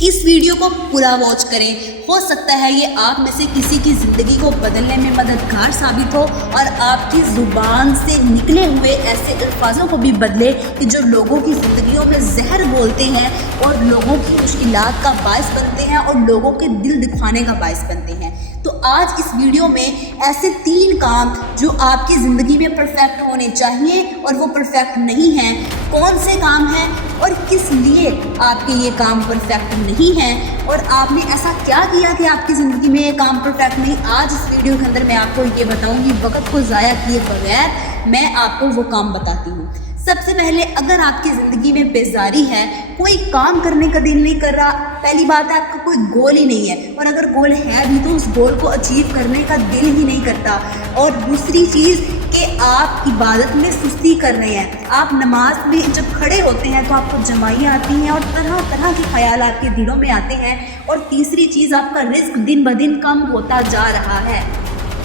اس video کو پورا watch کریں، ہو سکتا ہے یہ آپ میں سے کسی کی زندگی کو بدلنے میں مددگار ثابت ہو اور آپ کی زبان سے نکلے ہوئے ایسے الفاظوں کو بھی بدلے کہ جو لوگوں کی زندگیوں میں زہر بولتے ہیں اور لوگوں کی مشکلات کا باعث بنتے ہیں اور لوگوں کے دل دکھانے کا باعث بنتے ہیں۔ تو آج اس ویڈیو میں ایسے 3 کام جو آپ کی زندگی میں پرفیکٹ ہونے چاہیے اور وہ پرفیکٹ نہیں ہیں، کون سے کام ہیں اور کس لیے آپ کے یہ کام پرفیکٹ نہیں ہیں اور آپ نے ایسا کیا کیا کہ آپ کی زندگی میں یہ کام پرفیکٹ نہیں۔ آج اس ویڈیو کے اندر میں آپ کو یہ بتاؤں گی، وقت کو ضائع کیے بغیر میں آپ کو وہ کام بتاتی ہوں۔ سب سے پہلے، اگر آپ کی زندگی میں بیزاری ہے، کوئی کام کرنے کا دل نہیں کر رہا، پہلی بات ہے آپ کا کوئی گول ہی نہیں ہے، اور اگر گول ہے بھی تو اس گول کو اچیو کرنے کا دل ہی نہیں کرتا۔ اور دوسری چیز کہ آپ عبادت میں سستی کر رہے ہیں، آپ نماز میں جب کھڑے ہوتے ہیں تو آپ کو جمائیاں آتی ہیں اور طرح طرح کے خیال آپ کے دلوں میں آتے ہیں۔ اور تیسری چیز، آپ کا رزق دن بدن کم ہوتا جا رہا ہے۔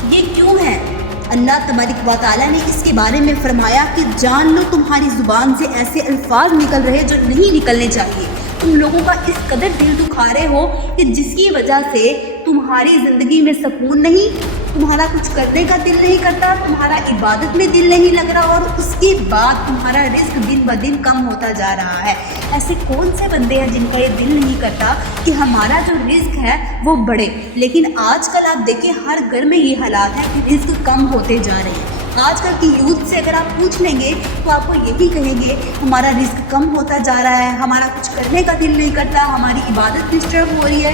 یہ کیوں ہے؟ اللہ تبارک و تعالیٰ نے اس کے بارے میں فرمایا کہ جان لو تمہاری زبان سے ایسے الفاظ نکل رہے جو نہیں نکلنے چاہیے، تم لوگوں کا اس قدر دل دکھا رہے ہو کہ جس کی وجہ سے تمہاری زندگی میں سکون نہیں، تمہارا کچھ کرنے کا دل نہیں کرتا، تمہارا عبادت میں دل نہیں لگ رہا، اور اس کے بعد تمہارا رزق دن بدن کم ہوتا جا رہا ہے۔ ایسے کون سے بندے ہیں جن کا یہ دل نہیں کرتا کہ ہمارا جو رزق ہے وہ بڑھے؟ لیکن آج کل آپ دیکھیں ہر گھر میں یہ حالات ہے کہ رزق کم ہوتے جا رہے ہیں۔ آج کل کی یوتھ سے اگر آپ پوچھ لیں گے تو آپ کو یہی کہیں گے ہمارا رزق کم ہوتا جا رہا ہے، ہمارا کچھ کرنے کا دل نہیں کرتا، ہماری عبادت ڈسٹرب ہو رہی ہے،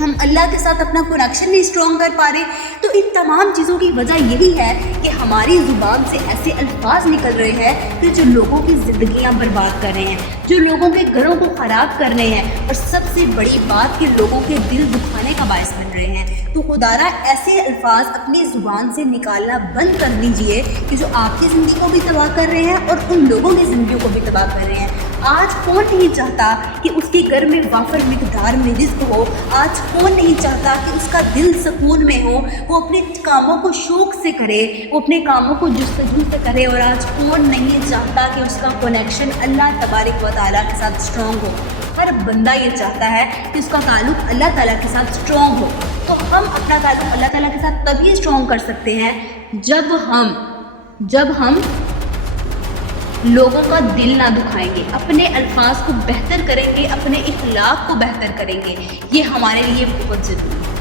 ہم اللہ کے ساتھ اپنا کنیکشن نہیں اسٹرانگ کر پا رہے۔ تو ان تمام چیزوں کی وجہ یہی ہے کہ ہماری زبان سے ایسے الفاظ نکل رہے ہیں کہ جو لوگوں کی زندگیاں برباد کر رہے ہیں، جو لوگوں کے گھروں کو خراب کر رہے ہیں، اور سب سے بڑی بات کہ لوگوں کے دل دکھانے کا باعث بن رہے ہیں۔ تو خدارا ایسے الفاظ اپنی زبان سے نکالنا بند کر دیجئے کہ جو آپ کی زندگی کو بھی تباہ کر رہے ہیں اور ان لوگوں کی زندگیوں کو بھی تباہ کر رہے ہیں۔ آج کون نہیں چاہتا کہ اس کے گھر میں وافر مقدار میں رزق ہو؟ آج کون نہیں چاہتا کہ اس کا دل سکون میں ہو، وہ اپنے کاموں کو شوق سے کرے، وہ اپنے کاموں کو جستجو سے کرے؟ اور آج کون نہیں چاہتا کہ اس کا کنیکشن اللہ تبارک و تعالیٰ کے ساتھ اسٹرانگ ہو؟ ہر بندہ یہ چاہتا ہے کہ اس کا تعلق اللہ تعالیٰ کے ساتھ اسٹرانگ ہو۔ تو ہم اپنا تعلق اللہ تعالیٰ کے ساتھ تبھی اسٹرانگ کر سکتے ہیں جب ہم لوگوں کا دل نہ دکھائیں گے، اپنے الفاظ کو بہتر کریں گے، اپنے اخلاق کو بہتر کریں گے۔ یہ ہمارے لیے بہت ضروری ہے۔